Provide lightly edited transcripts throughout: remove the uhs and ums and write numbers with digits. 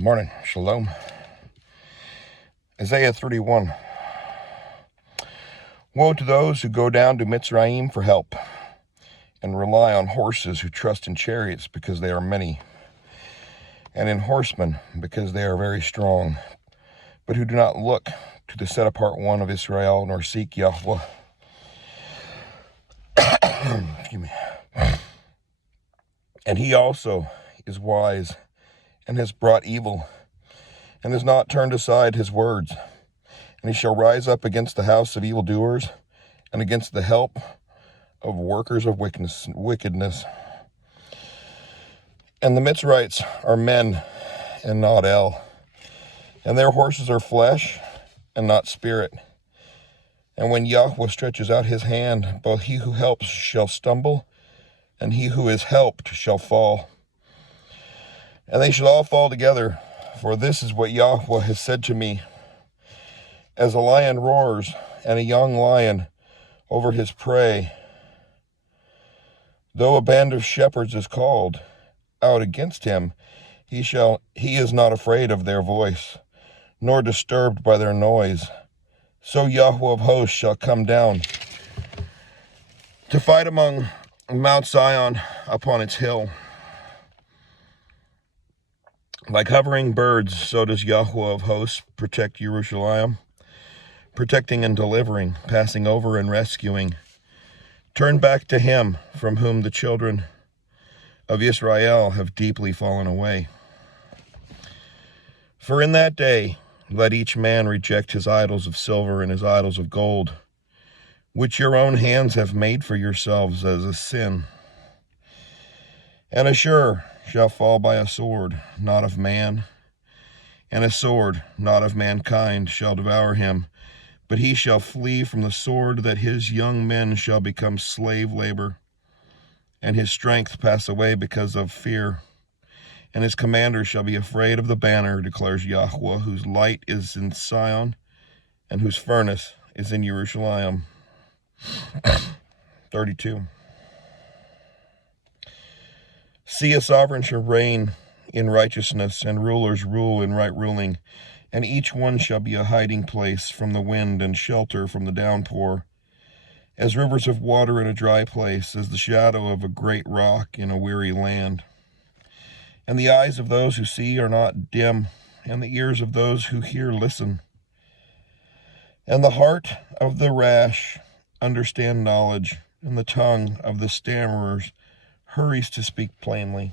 Morning, shalom. Isaiah 31. Woe to those who go down to Mitzrayim for help, and rely on horses, who trust in chariots because they are many, and in horsemen because they are very strong, but who do not look to the set apart one of Israel, nor seek Yahweh. Excuse me. And he also is wise, and has brought evil, and has not turned aside his words. And he shall rise up against the house of evildoers, and against the help of workers of wickedness. And the Mitzrites are men, and not El, and their horses are flesh, and not spirit. And when Yahweh stretches out his hand, both he who helps shall stumble, and he who is helped shall fall. And they shall all fall together, for this is what Yahweh has said to me. As a lion roars, and a young lion over his prey, though a band of shepherds is called out against him, he is not afraid of their voice, nor disturbed by their noise. So Yahweh of hosts shall come down to fight among Mount Zion upon its hill. Like hovering birds, so does Yahweh of hosts protect Jerusalem, protecting and delivering, passing over and rescuing. Turn back to him from whom the children of Israel have deeply fallen away. For in that day let each man reject his idols of silver and his idols of gold, which your own hands have made for yourselves as a sin. And Ashur shall fall by a sword, not of man, and a sword, not of mankind, shall devour him. But he shall flee from the sword, that his young men shall become slave labor, and his strength pass away because of fear. And his commander shall be afraid of the banner, declares Yahweh, whose light is in Sion, and whose furnace is in Jerusalem. 32. See, a sovereign shall reign in righteousness, and rulers rule in right ruling, and each one shall be a hiding place from the wind and shelter from the downpour, as rivers of water in a dry place, as the shadow of a great rock in a weary land. And the eyes of those who see are not dim, and the ears of those who hear listen. And the heart of the rash understand knowledge, and the tongue of the stammerers hurries to speak plainly.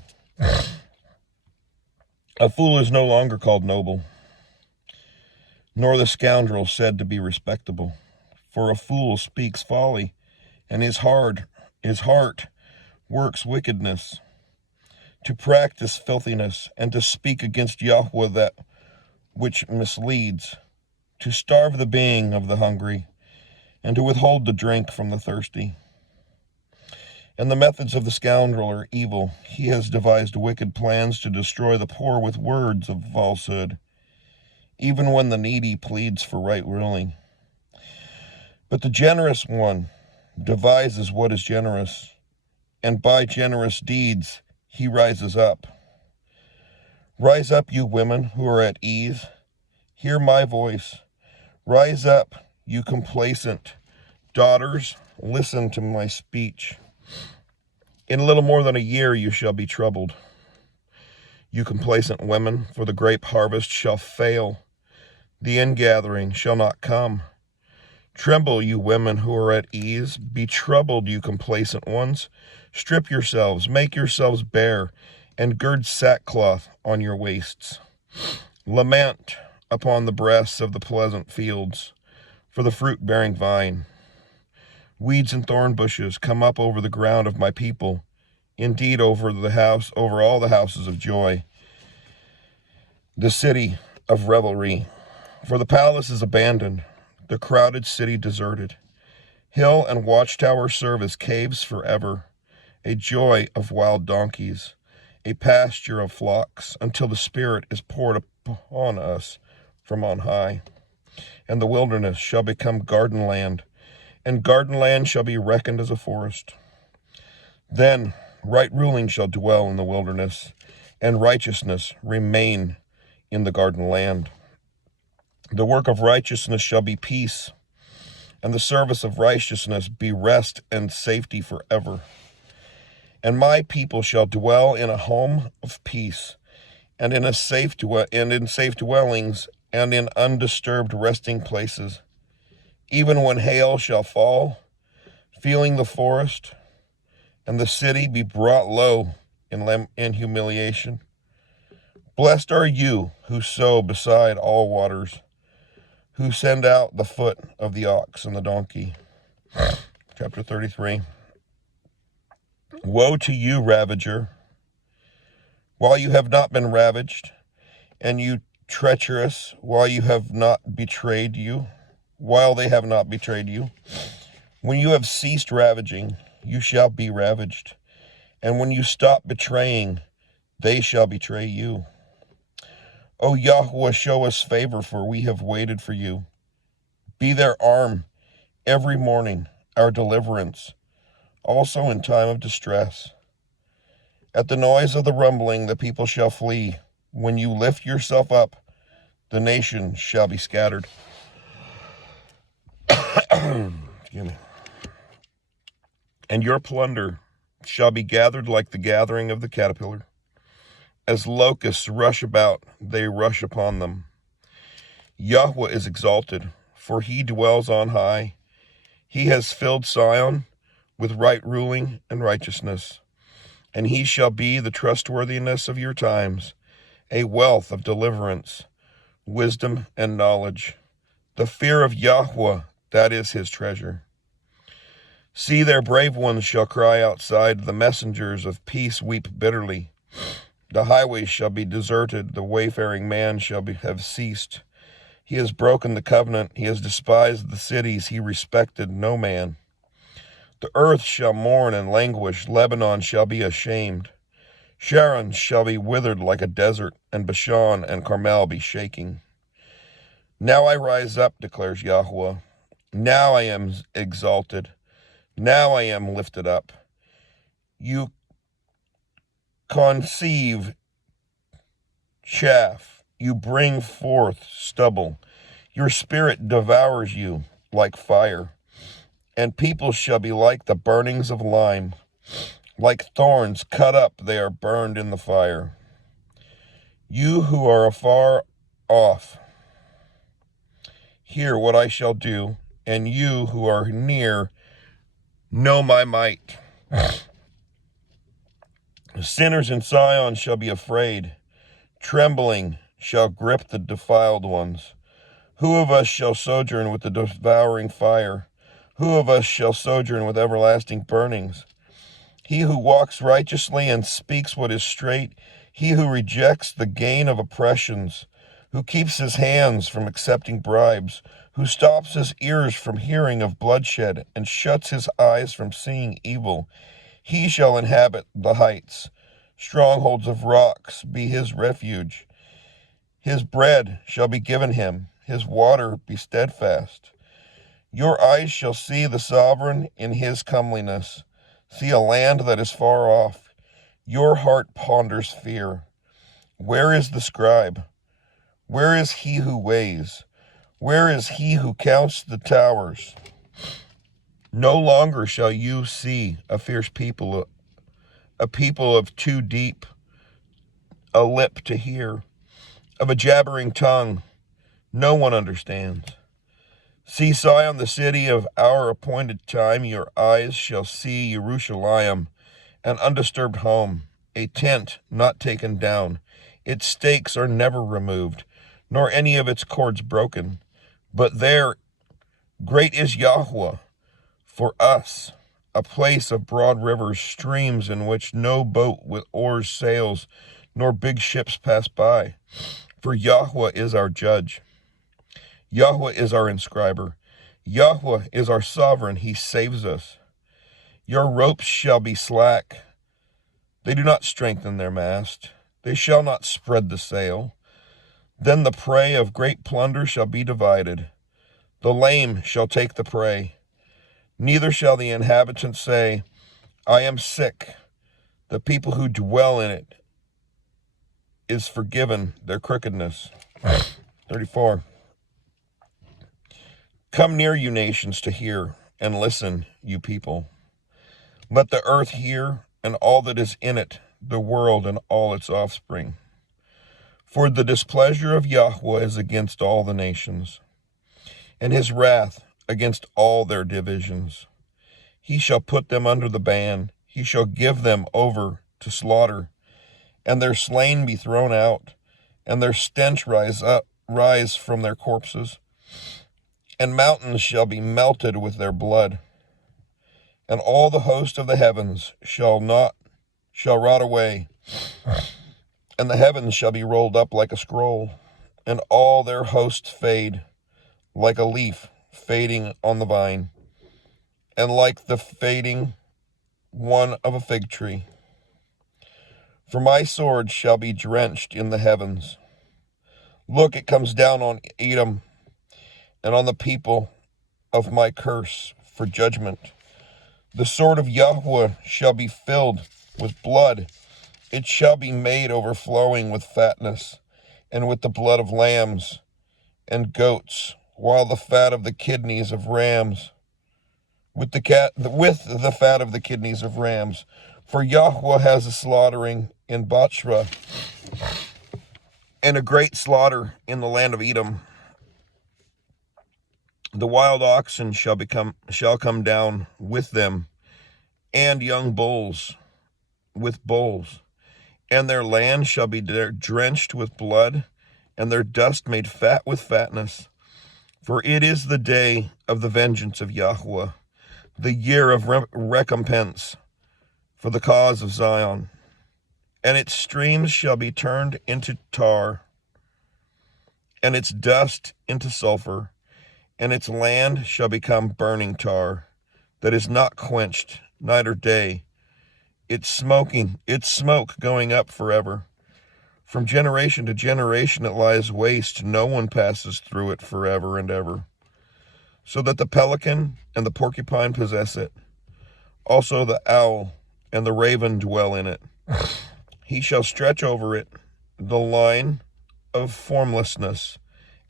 A fool is no longer called noble, nor the scoundrel said to be respectable. For a fool speaks folly, and his heart works wickedness, to practice filthiness, and to speak against Yahweh that which misleads, to starve the being of the hungry, and to withhold the drink from the thirsty. And the methods of the scoundrel are evil. He has devised wicked plans to destroy the poor with words of falsehood, even when the needy pleads for right ruling. But the generous one devises what is generous, and by generous deeds he rises up. Rise up, you women who are at ease. Hear my voice. Rise up, you complacent daughters. Listen to my speech. In a little more than a year you shall be troubled, you complacent women, for the grape harvest shall fail. The ingathering shall not come. Tremble, you women who are at ease. Be troubled, you complacent ones. Strip yourselves, make yourselves bare, and gird sackcloth on your waists. Lament upon the breasts of the pleasant fields for the fruit-bearing vine. Weeds and thorn bushes come up over the ground of my people, indeed over all the houses of joy, the city of revelry. For the palace is abandoned, the crowded city deserted. Hill and watchtower serve as caves forever, a joy of wild donkeys, a pasture of flocks, until the Spirit is poured upon us from on high. And the wilderness shall become garden land, and garden land shall be reckoned as a forest. Then right ruling shall dwell in the wilderness, and righteousness remain in the garden land. The work of righteousness shall be peace, and the service of righteousness be rest and safety forever. And my people shall dwell in a home of peace, and in safe dwellings, and in undisturbed resting places. Even when hail shall fall, feeling the forest, and the city be brought low in humiliation. Blessed are you who sow beside all waters, who send out the foot of the ox and the donkey. Chapter 33. Woe to you, ravager, while you have not been ravaged, and you treacherous, while they have not betrayed you. When you have ceased ravaging, you shall be ravaged, and when you stop betraying, they shall betray you. O Yahweh, show us favor, for we have waited for you. Be their arm every morning, our deliverance, also in time of distress. At the noise of the rumbling, the people shall flee. When you lift yourself up, the nation shall be scattered. Excuse me. And your plunder shall be gathered like the gathering of the caterpillar. As locusts rush about, they rush upon them. Yahweh is exalted, for he dwells on high. He has filled Sion with right ruling and righteousness. And he shall be the trustworthiness of your times, a wealth of deliverance, wisdom and knowledge. The fear of Yahweh, that is his treasure. See, their brave ones shall cry outside, the messengers of peace weep bitterly. The highways shall be deserted, the wayfaring man have ceased. He has broken the covenant, he has despised the cities, he respected no man. The earth shall mourn and languish, Lebanon shall be ashamed. Sharon shall be withered like a desert, and Bashan and Carmel be shaking. Now I rise up, declares Yahweh. Now I am exalted. Now I am lifted up. You conceive chaff, you bring forth stubble. Your spirit devours you like fire. And people shall be like the burnings of lime. Like thorns cut up, they are burned in the fire. You who are afar off, hear what I shall do, and you who are near, know my might. Sinners in Sion shall be afraid. Trembling shall grip the defiled ones. Who of us shall sojourn with the devouring fire? Who of us shall sojourn with everlasting burnings? He who walks righteously and speaks what is straight, he who rejects the gain of oppressions, who keeps his hands from accepting bribes, who stops his ears from hearing of bloodshed and shuts his eyes from seeing evil, he shall inhabit the heights. Strongholds of rocks be his refuge. His bread shall be given him, his water be steadfast. Your eyes shall see the sovereign in his comeliness, see a land that is far off. Your heart ponders fear. Where is the scribe? Where is he who weighs? Where is he who counts the towers? No longer shall you see a fierce people, a people of too deep a lip to hear, of a jabbering tongue no one understands. See Sion, the city of our appointed time. Your eyes shall see Jerusalem, an undisturbed home, a tent not taken down. Its stakes are never removed, nor any of its cords broken. But there great is Yahweh for us, a place of broad rivers, streams in which no boat with oars sails, nor big ships pass by. For Yahweh is our judge. Yahweh is our inscriber. Yahweh is our sovereign. He saves us. Your ropes shall be slack. They do not strengthen their mast. They shall not spread the sail. Then the prey of great plunder shall be divided. The lame shall take the prey. Neither shall the inhabitants say, I am sick. The people who dwell in it is forgiven their crookedness. 34. Come near, you nations, to hear, and listen, you people. Let the earth hear, and all that is in it, the world and all its offspring. For the displeasure of Yahweh is against all the nations, and his wrath against all their divisions. He shall put them under the ban, he shall give them over to slaughter, and their slain be thrown out, and their stench rise from their corpses, and mountains shall be melted with their blood, and all the host of the heavens shall rot away, and the heavens shall be rolled up like a scroll, and all their hosts fade, like a leaf fading on the vine, and like the fading one of a fig tree. For my sword shall be drenched in the heavens. Look, it comes down on Edom, and on the people of my curse for judgment. The sword of Yahweh shall be filled with blood. It shall be made overflowing with fatness, and with the blood of lambs and goats, while the fat of the kidneys of rams, with the fat of the kidneys of rams. For Yahweh has a slaughtering in Bachra, and a great slaughter in the land of Edom. The wild oxen shall come down with them, and young bulls with bulls, and their land shall be drenched with blood, and their dust made fat with fatness. For it is the day of the vengeance of Yahweh, the year of recompense for the cause of Zion. And its streams shall be turned into tar, and its dust into sulfur, and its land shall become burning tar, that is not quenched night or day, its smoke going up forever. From generation to generation it lies waste, no one passes through it forever and ever. So that the pelican and the porcupine possess it. Also the owl and the raven dwell in it. He shall stretch over it the line of formlessness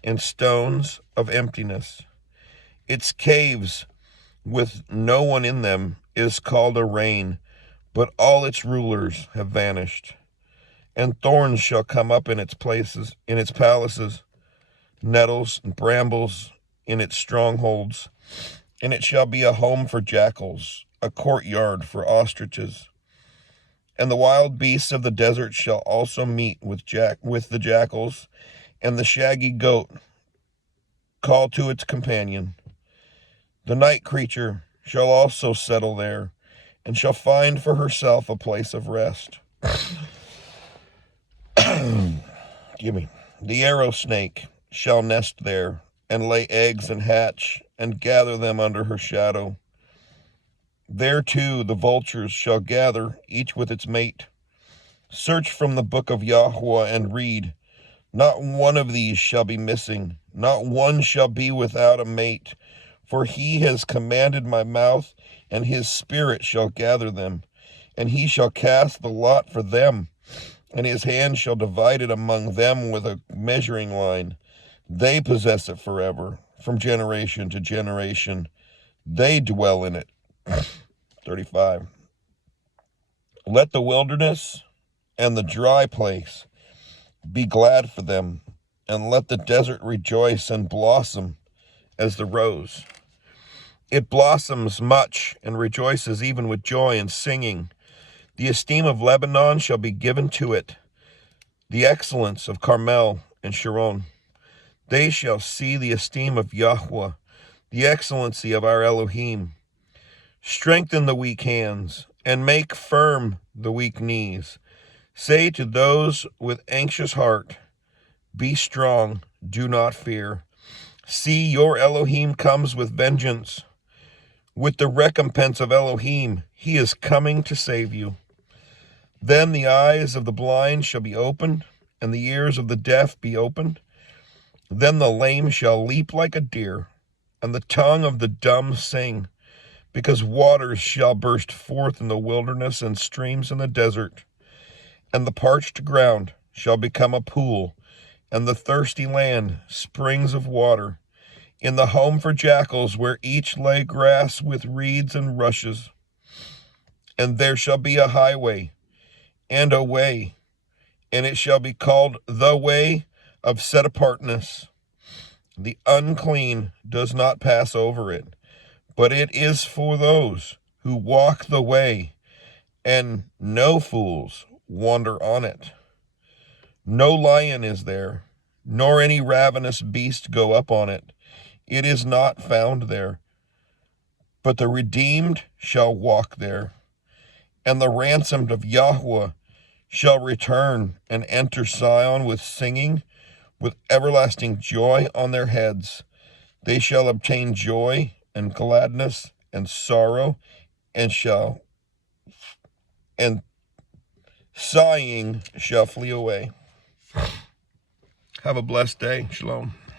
and stones of emptiness. Its caves with no one in them is called a rain, but all its rulers have vanished. And thorns shall come up in its palaces, nettles and brambles in its strongholds, and it shall be a home for jackals, a courtyard for ostriches. And the wild beasts of the desert shall also meet with the jackals, and the shaggy goat call to its companion. The night creature shall also settle there, and shall find for herself a place of rest. The arrow snake shall nest there, and lay eggs and hatch, and gather them under her shadow. There too the vultures shall gather, each with its mate. Search from the book of Yahweh and read. Not one of these shall be missing, not one shall be without a mate. For he has commanded my mouth, and his spirit shall gather them, and he shall cast the lot for them, and his hand shall divide it among them with a measuring line. They possess it forever, from generation to generation. They dwell in it. 35. Let the wilderness and the dry place be glad for them, and let the desert rejoice and blossom as the rose. It blossoms much and rejoices even with joy and singing. The esteem of Lebanon shall be given to it, the excellence of Carmel and Sharon. They shall see the esteem of Yahweh, the excellency of our Elohim. Strengthen the weak hands, and make firm the weak knees. Say to those with anxious heart, be strong, do not fear. See, your Elohim comes with vengeance. With the recompense of Elohim, he is coming to save you. Then the eyes of the blind shall be opened, and the ears of the deaf be opened. Then the lame shall leap like a deer, and the tongue of the dumb sing, because waters shall burst forth in the wilderness and streams in the desert, and the parched ground shall become a pool, and the thirsty land springs of water. In the home for jackals, where each lay grass with reeds and rushes. And there shall be a highway and a way, and it shall be called the way of set apartness. The unclean does not pass over it, but it is for those who walk the way, and no fools wander on it. No lion is there, nor any ravenous beast go up on it. It is not found there. But the redeemed shall walk there, and the ransomed of Yahweh shall return and enter Zion with singing, with everlasting joy on their heads. They shall obtain joy and gladness and sorrow, and sighing shall flee away. Have a blessed day. Shalom.